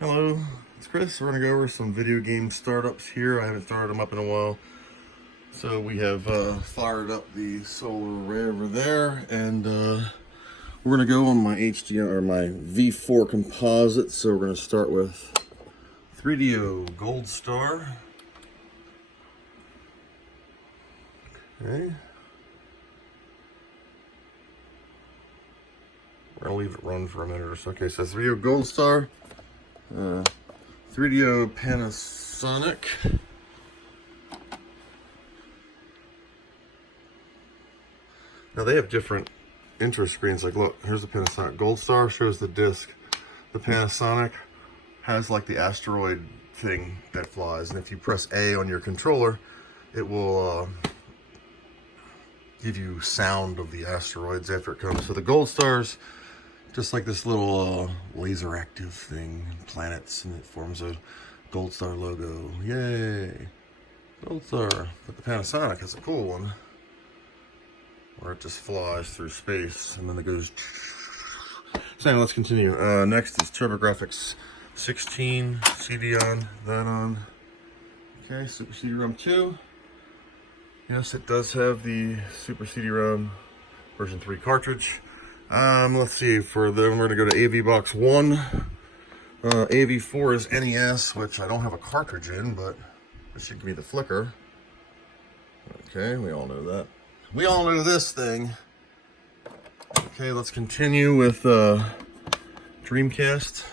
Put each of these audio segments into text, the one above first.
Hello, it's Chris. We're going to go over some video game startups here. I haven't started them up in a while. So we have fired up the Solar Array over there, and we're going to go on my HDR or my V4 composite. So we're going to start with 3DO Gold Star. Okay. We're going to leave it run for a minute or so. Okay, so 3DO Gold Star. 3DO Panasonic. Now they have different intro screens. Like, look, here's the Panasonic. Gold Star shows the disc. The Panasonic has like the asteroid thing that flies, and if you press A on your controller, it will give you sound of the asteroids after it comes. So the Gold Star's just like this little laser active thing, planets, and it forms a Gold Star logo. Yay! Gold Star. But the Panasonic has a cool one where it just flies through space and then it goes. So anyway, let's continue. Next is TurboGrafx 16 CD on, that on. Okay, Super CD-ROM 2. Yes, it does have the Super CD-ROM version 3 cartridge. Let's see, for them, we're going to go to AV Box 1. AV4 is NES, which I don't have a cartridge in, but it should give me the flicker. Okay, we all know that. We all know this thing. Okay, let's continue with Dreamcast.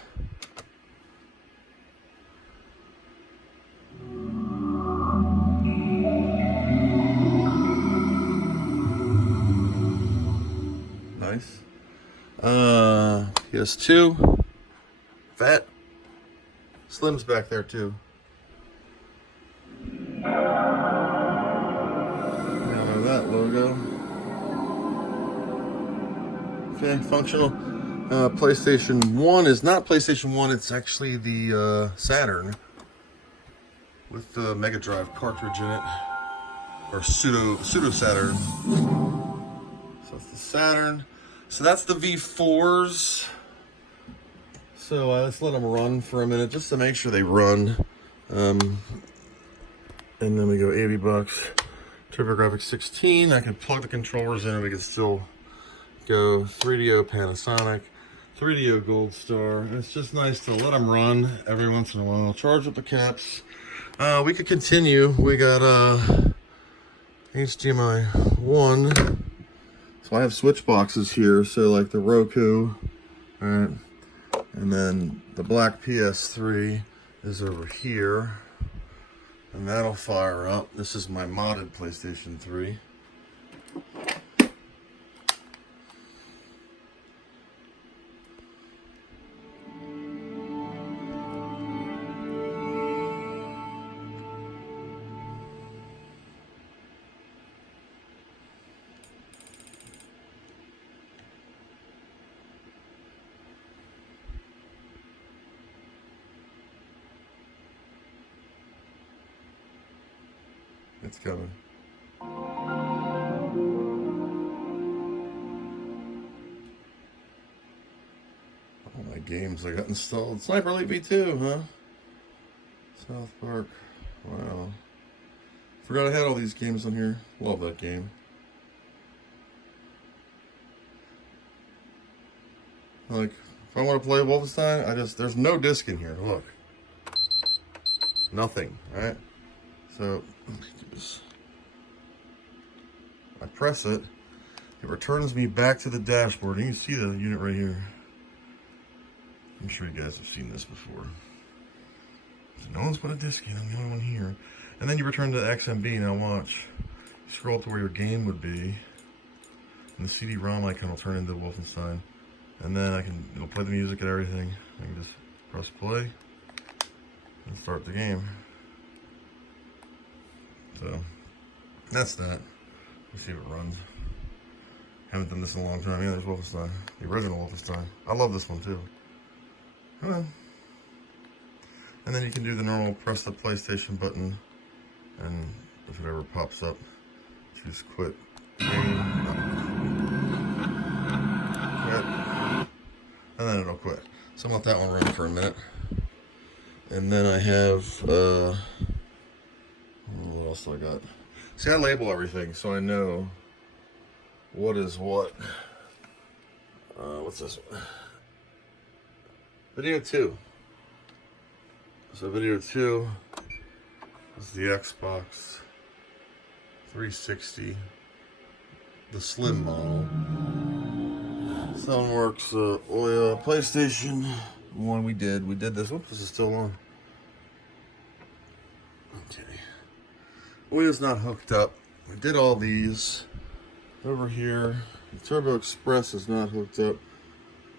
Nice. PS2. Fat. Slim's back there too. You know that logo. Okay, functional. PlayStation 1 is not PlayStation 1, it's actually the Saturn with the Mega Drive cartridge in it. Or pseudo Saturn. So it's the Saturn. So that's the V4s. So let's let them run for a minute just to make sure they run. And then we go AV Box, TurboGrafx 16. I can plug the controllers in and we can still go 3DO Panasonic, 3DO Gold Star. And it's just nice to let them run every once in a while. Charge up the caps. We could continue. We got HDMI 1. So I have switch boxes here, so like the Roku, alright, and then the black PS3 is over here, and that'll fire up. This is my modded PlayStation 3. It's coming. All my games I got installed. Sniper Elite V2, huh? South Park. Wow. Forgot I had all these games on here. Love that game. Like, if I want to play Wolfenstein, there's no disc in here. Look. Nothing, right? So, I press it, it returns me back to the dashboard. You can see the unit right here. I'm sure you guys have seen this before. So no one's put a disc in, I'm the only one here. And then you return to XMB. Now watch. You scroll to where your game would be, and the CD-ROM icon will turn into Wolfenstein. And then it'll play the music and everything. I can just press play and start the game. So, that's that. Let's see if it runs. Haven't done this in a long time. Yeah, there's Wolfenstein. The original Wolfenstein. I love this one too. Come on. And then you can do the normal press the PlayStation button, and if it ever pops up, choose quit game. Quit. And then it'll quit. So I'll let that one run for a minute. And then I have, what else do I got? See, I label everything so I know what is what. What's this one? Video 2. So video 2 is the Xbox 360, the slim model. Sound works. PlayStation 1 we did this. Oops, this is still on. Okay. Oya's not hooked up. I did all these. Over here, the Turbo Express is not hooked up.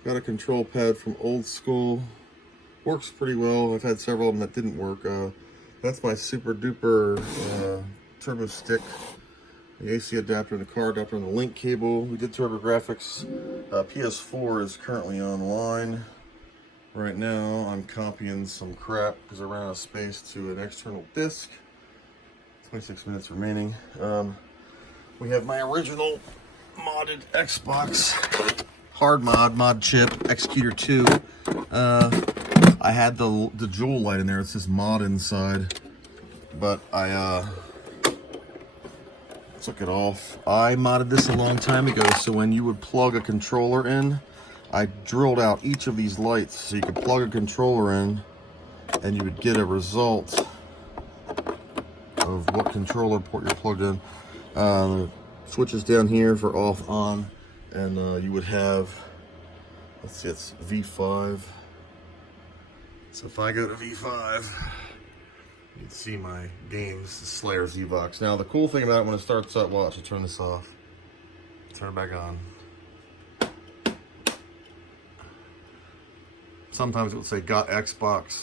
Got a control pad from Old School. Works pretty well. I've had several of them that didn't work. That's my super duper turbo stick. The AC adapter and the car adapter and the link cable. We did TurboGrafx. PS4 is currently online. Right now, I'm copying some crap because I ran out of space to an external disk. 26 minutes remaining. We have my original modded Xbox hard mod chip Executor 2. I had the jewel light in there. It says mod inside, but I took it off. I modded this a long time ago, so when you would plug a controller in, I drilled out each of these lights so you could plug a controller in and you would get a result of what controller port you're plugged in. The switches down here for off, on, and you would have, let's see, it's V5. So if I go to V5, you'd see my games, Slayer's Evox. Now the cool thing about it when it starts up, watch, I turn this off, turn it back on. Sometimes it would say got Xbox.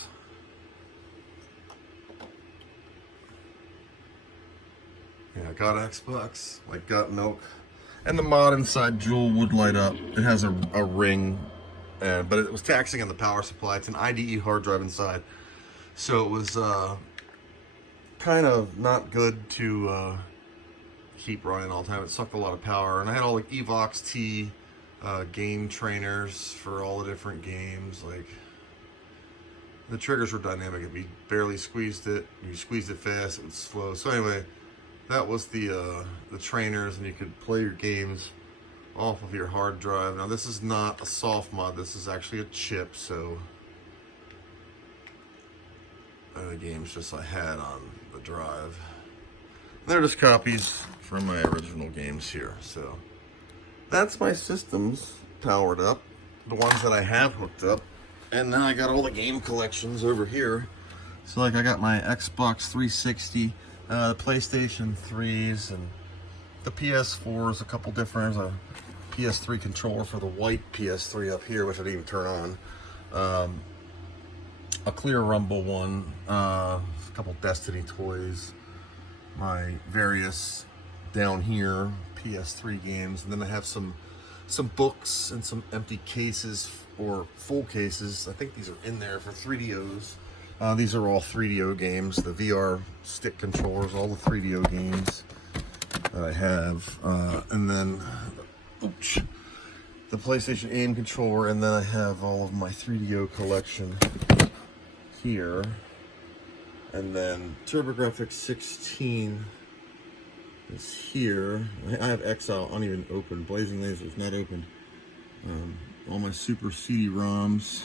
Yeah, got Xbox, like got milk. And the mod inside Jewel would light up. It has a ring, but it was taxing on the power supply. It's an IDE hard drive inside. So it was kind of not good to keep running all the time. It sucked a lot of power. And I had all like Evox T game trainers for all the different games. Like, the triggers were dynamic. If you barely squeezed it, you squeezed it fast, it would slow. So anyway, that was the trainers, and you could play your games off of your hard drive. Now this is not a soft mod, this is actually a chip, so the games just I had on the drive. And they're just copies from my original games here. So that's my systems powered up, the ones that I have hooked up. And then I got all the game collections over here. So like I got my Xbox 360, the PlayStation 3s, and the PS4s, a couple different, a PS3 controller for the white PS3 up here, which I didn't even turn on. A Clear Rumble one, a couple Destiny toys, my various down here PS3 games, and then I have some books and some empty cases or full cases. I think these are in there for 3DOs. These are all 3DO games, the VR stick controllers, all the 3DO games that I have. And then the PlayStation Aim controller, and then I have all of my 3DO collection here. And then TurboGrafx 16 is here. I have Exile uneven open. Blazing Laser is not open. All my Super CD-ROMs.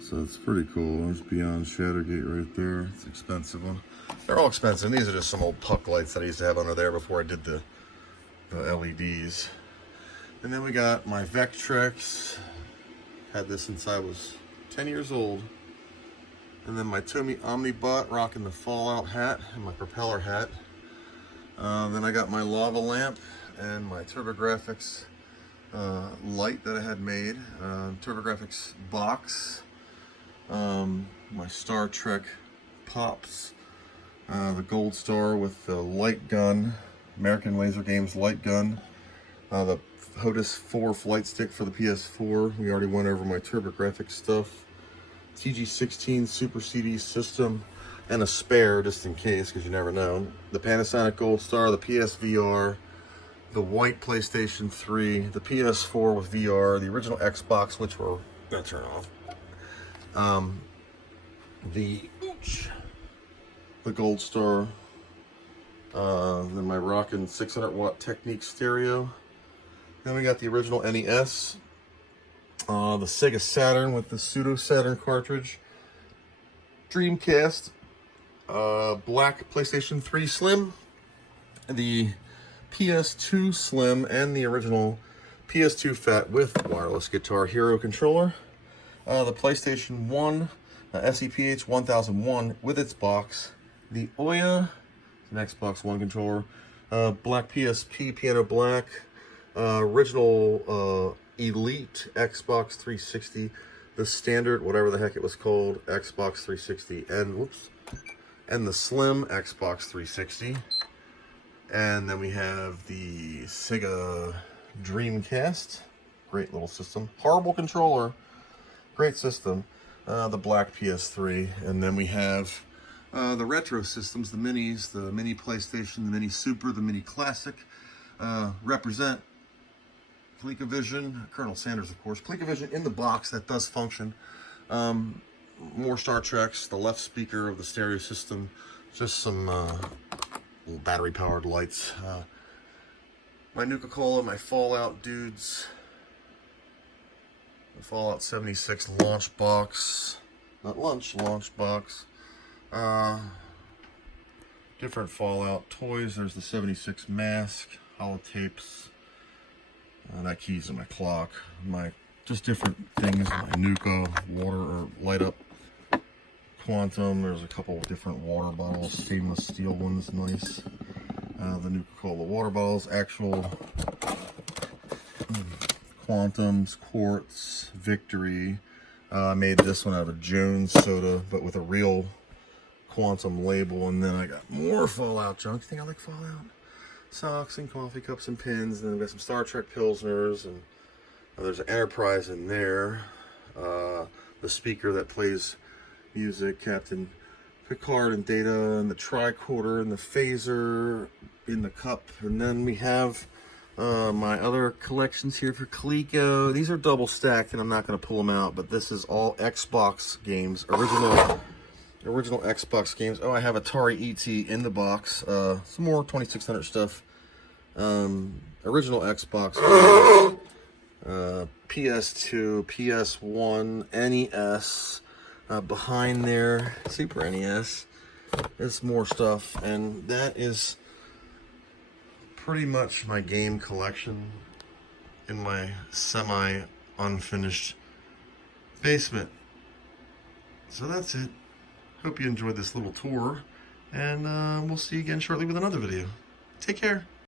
So it's pretty cool. There's Beyond Shattergate right there. It's an expensive one. They're all expensive. These are just some old puck lights that I used to have under there before I did the LEDs. And then we got my Vectrex. Had this since I was 10 years old. And then my Tomy Omnibot, rocking the Fallout hat and my propeller hat. Then I got my lava lamp and my TurboGrafx light that I had made. TurboGrafx box. My Star Trek pops. The Gold Star with the light gun. American Laser Games light gun. The HOTAS 4 flight stick for the PS4. We already went over my TurboGrafx stuff. TG16 Super CD system, and a spare just in case, because you never know. The Panasonic Gold Star, the PSVR, the white PlayStation 3, the PS4 with VR, the original Xbox, which we're gonna turn off. The Gold Star, then my rockin' 600 watt Technique stereo. Then we got the original NES, the Sega Saturn with the pseudo Saturn cartridge, Dreamcast, black PlayStation 3 Slim, the PS2 Slim, and the original PS2 Fat with wireless Guitar Hero controller, the PlayStation 1 SEPH 1001 with its box, the Ouya, an Xbox One controller, black PSP Piano Black, original Elite Xbox 360, the standard, whatever the heck it was called, Xbox 360, and the Slim Xbox 360. And then we have the Sega Dreamcast, great little system, horrible controller, great system, the black PS3, and then we have the retro systems, the minis, the mini PlayStation, the mini Super, the mini Classic, represent ColecoVision, Colonel Sanders, of course. ColecoVision in the box that does function. More Star Treks, the left speaker of the stereo system, just some little battery-powered lights. My Nuka-Cola, my Fallout dudes, the Fallout 76 launch box, not lunch, launch box. Different Fallout toys. There's the 76 mask, holotapes. That key's in my clock. Just different things. My Nuka water or light up Quantum. There's a couple of different water bottles, stainless steel ones, nice. The Nuka-Cola water bottles, actual Quantums, Quartz, Victory. I made this one out of Jones soda, but with a real Quantum label. And then I got more Fallout junk. You think I like Fallout? Socks and coffee cups and pins, and then I've got some Star Trek Pilsners, and there's an Enterprise in there. The speaker that plays music, Captain Picard and Data, and the tricorder and the phaser in the cup. And then we have my other collections here for Coleco. These are double stacked, and I'm not going to pull them out, but this is all Xbox games, original Xbox games. Oh, I have Atari ET in the box. Some more 2600 stuff. Original Xbox games. PS2, PS1, NES. Behind there, Super NES. There's more stuff, and that is pretty much my game collection in my semi-unfinished basement. So that's it. Hope you enjoyed this little tour, and we'll see you again shortly with another video. Take care.